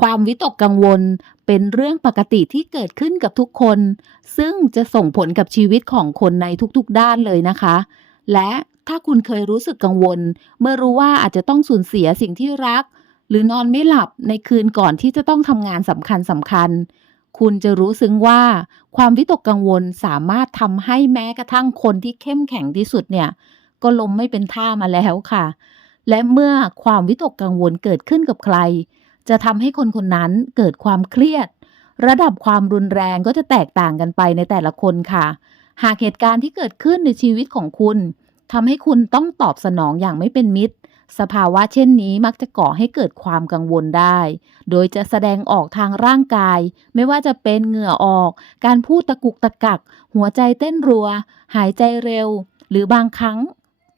ความวิตกกังวลเป็นเรื่องปกติที่เกิดขึ้นกับทุกคน ซึ่งจะส่งผลกับชีวิตของคนในทุกๆด้านเลยนะคะ และถ้าคุณเคยรู้สึกกังวล เมื่อรู้ว่าอาจจะต้องสูญเสียสิ่งที่รัก หรือนอนไม่หลับในคืนก่อนที่จะต้องทำงานสำคัญสำคัญๆคุณจะรู้ซึ้งว่า ความวิตกกังวลสามารถทำให้แม้กระทั่งคนที่เข้มแข็งที่สุดเนี่ย ก็ล้มไม่เป็นท่ามาแล้วค่ะ และเมื่อความวิตกกังวลเกิดขึ้นกับใคร จะทำให้คนคนนั้นเกิดความเครียด ระดับความรุนแรงก็จะแตกต่างกันไปในแต่ละคนค่ะ หากเหตุการณ์ที่เกิดขึ้นในชีวิตของคุณทำให้คุณต้องตอบสนองอย่างไม่เป็นมิตร สภาวะเช่นนี้มักจะก่อให้เกิดความกังวลได้ โดยจะแสดงออกทางร่างกาย ไม่ว่าจะเป็นเหงื่อออก การพูดตะกุกตะกัก หัวใจเต้นรัว หายใจเร็ว หรือบางครั้ง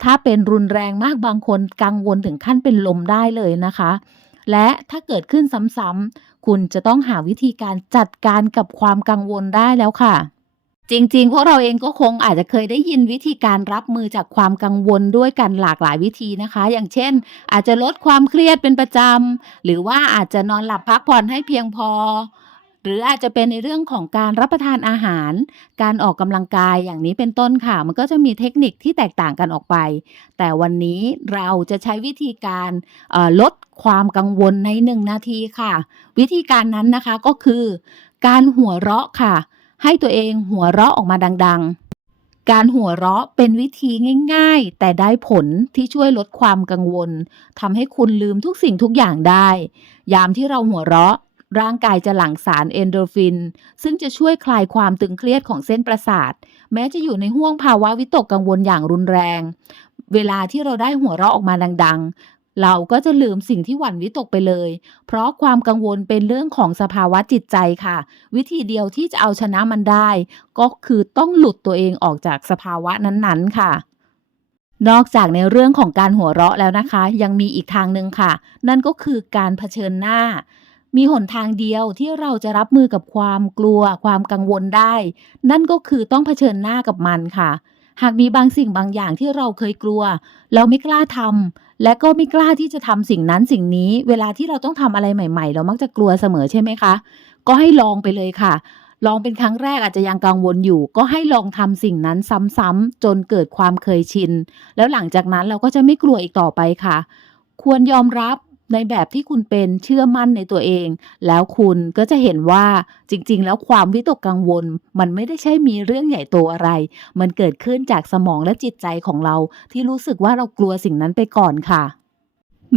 ถ้าเป็นรุนแรงมากบางคนกังวลถึงขั้นเป็นลมได้เลยนะคะ และถ้าเกิดขึ้นซ้ำๆคุณจะต้องหาวิธีการจัดการกับความกังวลได้แล้วค่ะ จริงๆ พวกเราเองก็คงอาจจะเคยได้ยินวิธีการรับมือจากความกังวลด้วยกันหลากหลายวิธีนะคะ อย่างเช่น อาจจะลดความเครียดเป็นประจำหรือว่าอาจจะนอนหลับพักผ่อนให้เพียงพอ หรืออาจจะเป็นในเรื่องของการรับประทานอาหาร การออกกำลังกายอย่างนี้เป็นต้นค่ะ มันก็จะมีเทคนิคที่แตกต่างกันออกไป แต่วันนี้เราจะใช้วิธีการลดความกังวลใน 1 นาทีค่ะ วิธีการนั้นนะคะก็คือ การหัวเราะค่ะ ให้ตัวเองหัวเราะออกมาดัง ๆการหัวเราะเป็นวิธีง่ายๆ แต่ได้ผลที่ช่วยลดความกังวลทำให้คุณลืมทุกสิ่งทุกอย่างได้ ยามที่เราหัวเราะ ร่างกายจะหลั่งสารเอนโดรฟิน ซึ่งจะช่วยคลายความตึงเครียดของเส้นประสาท แม้จะอยู่ในห่วงภาวะวิตกกังวลอย่างรุนแรง เวลาที่เราได้หัวเราะออกมาดังๆ เราก็จะลืมสิ่งที่หวั่นวิตกไปเลย เพราะความกังวลเป็นเรื่องของสภาวะจิตใจค่ะ วิธีเดียวที่จะเอาชนะมันได้ ก็คือต้องหลุดตัวเองออกจากสภาวะนั้นๆ ค่ะนอกจากในเรื่องของการหัวเราะแล้วนะคะ ยังมีอีกทางหนึ่งค่ะ นั่นก็คือการเผชิญหน้า มีหนทางเดียวที่เราจะรับมือกับความกลัว ความกังวลได้ นั่นก็คือต้องเผชิญหน้ากับมันค่ะ หากมีบางสิ่งบางอย่างที่เราเคยกลัว เราไม่กล้าทำและก็ไม่กล้าที่จะทำสิ่งนั้นสิ่งนี้ เวลาที่เราต้องทำอะไรใหม่ ๆ เรามักจะกลัวเสมอใช่ไหมคะ ก็ให้ลองไปเลยค่ะลองเป็นครั้งแรกอาจจะยังกังวลอยู่ ก็ให้ลองทำสิ่งนั้นซ้ำๆจนเกิดความเคยชิน แล้วหลังจากนั้นเราก็จะไม่กลัวอีกต่อไปค่ะ ควรยอมรับ ในแบบที่คุณเป็นเชื่อมั่นในตัวเอง แล้วคุณก็จะเห็นว่าจริง ๆ แล้วความวิตกกังวล มันไม่ได้ใช่มีเรื่องใหญ่โตอะไร มันเกิดขึ้นจากสมองและจิตใจของเรา ที่รู้สึกว่าเรากลัวสิ่งนั้นไปก่อนค่ะ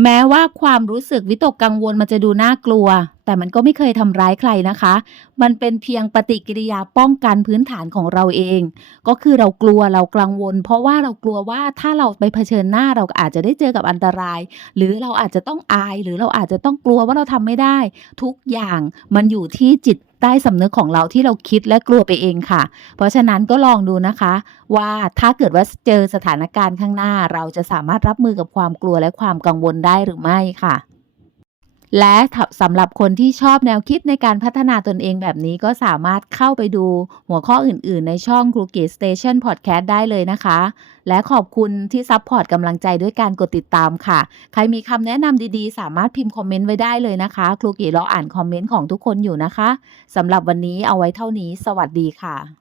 แม้ว่าความรู้สึกวิตกกังวลมันจะดูน่ากลัว แต่มันก็ไม่เคยทำร้ายใครนะคะ มันเป็นเพียงปฏิกิริยาป้องกันพื้นฐานของเราเอง ก็คือเรากลัวเรากังวล เพราะว่าเรากลัวว่าถ้าเราไปเผชิญหน้าเราอาจจะได้เจอกับอันตราย หรือเราอาจจะต้องอาย หรือเราอาจจะต้องกลัวว่าเราทำไม่ได้ ทุกอย่างมันอยู่ที่จิตใต้สำนึกของเราที่เราคิดและกลัวไปเองค่ะ เพราะฉะนั้นก็ลองดูนะคะ ว่าถ้าเกิดว่าเจอสถานการณ์ข้างหน้า เราจะสามารถรับมือกับความกลัวและความกังวลได้หรือไม่ค่ะ และสำหรับคนที่ชอบแนวคิดในการพัฒนาตนเองแบบนี้ก็สามารถเข้าไปดูหัวข้ออื่น ๆ ในช่อง c r o o k i e Station Podcast ได้เลยนะคะ และขอบคุณที่ซัพพอร์ตกำลังใจด้วยการกดติดตามค่ะ ใครมีคำแนะนำดีๆ สามารถพิมพ์คอมเมนต์ไว้ได้เลยนะคะ ครูเกิรออ่านคอมเมนต์ของทุกคนอยู่นะคะสำหรับวันนี้เอาไว้เท่านี้ สวัสดีค่ะ